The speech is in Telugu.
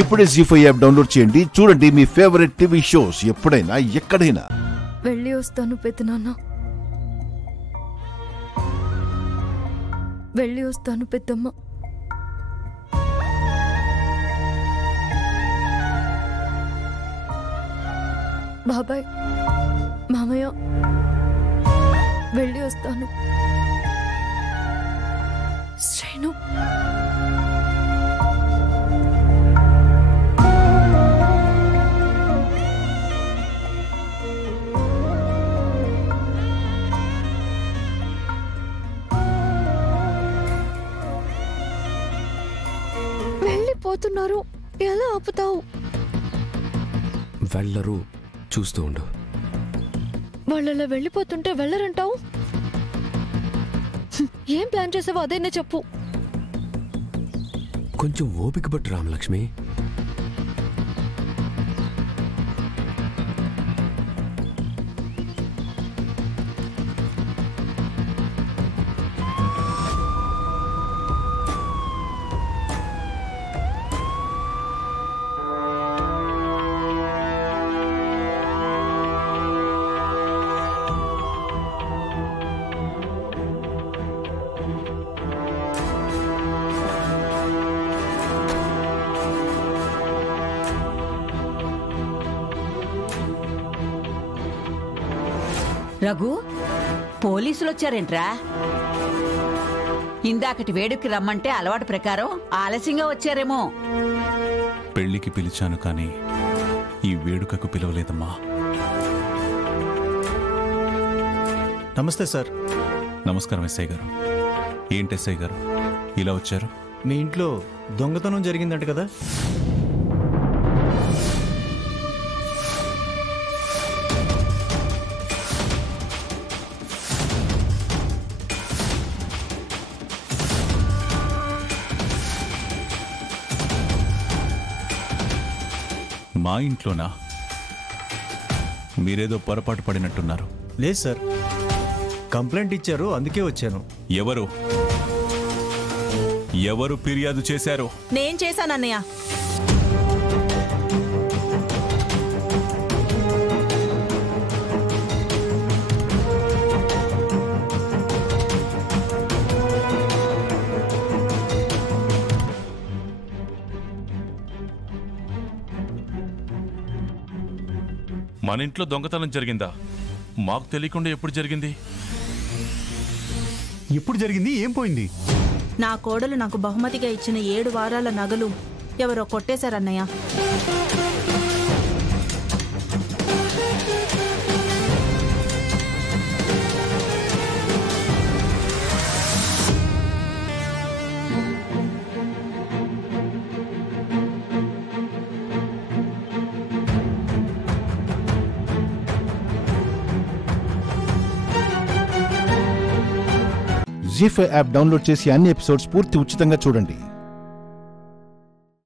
ఇప్పుడే ZEE5 యాప్ డౌన్లోడ్ చేయండి. చూడండి మీ ఫేవరెట్ టీవీ షోస్ ఎప్పుడైనా ఎక్కడైనా. వెళ్ళి వస్తాను పెద్దనాన్న. వెళ్ళి వస్తాను పెద్దమ్మ. బాబాయ్, మామయ్య, వెళ్ళి వస్తాను. శ్రేణు, వెళ్ళిపోతున్నారు, ఎలా ఆపుతావు? వెళ్ళరు, చూస్తూ ఉండు. వాళ్ళలా వెళ్ళిపోతుంటే వెళ్ళరంటావు? ఏం ప్లాన్ చేసావో అదేనే చెప్పు. కొంచెం ఓపిక పట్టు రామలక్ష్మి. రఘు, పోలీసులు వచ్చారేంట్రా? ఇందాకటి వేడుకి రమ్మంటే అలవాటు ప్రకారం ఆలస్యంగా వచ్చారేమో. పెళ్లికి పిలిచాను కానీ ఈ వేడుకకు పిలవలేదమ్మా. నమస్తే సార్. నమస్కారం ఎస్ఐ గారు. ఏంటి ఎస్ఐ గారు ఇలా వచ్చారు? మీ ఇంట్లో దొంగతనం జరిగిందంట కదా? మా ఇంట్లోనా? మీరేదో పొరపాటు పడినట్టున్నారు. లేదు సార్, కంప్లైంట్ ఇచ్చారు, అందుకే వచ్చాను. ఎవరు ఫిర్యాదు చేశారు? నేను చేశానన్నయ్య. మన ఇంట్లో దొంగతనం జరిగిందా? మాకు తెలియకుండా ఎప్పుడు జరిగింది? ఎప్పుడు జరిగింది? ఏం పోయింది? నా కోడలు నాకు బహుమతిగా ఇచ్చిన 7 వారాల నగలు ఎవరో కొట్టేశారన్నయ్య. ZEE5 యాప్ డౌన్లోడ్ చేసి అన్ని ఎపిసోడ్స్ పూర్తి ఉచితంగా చూడండి.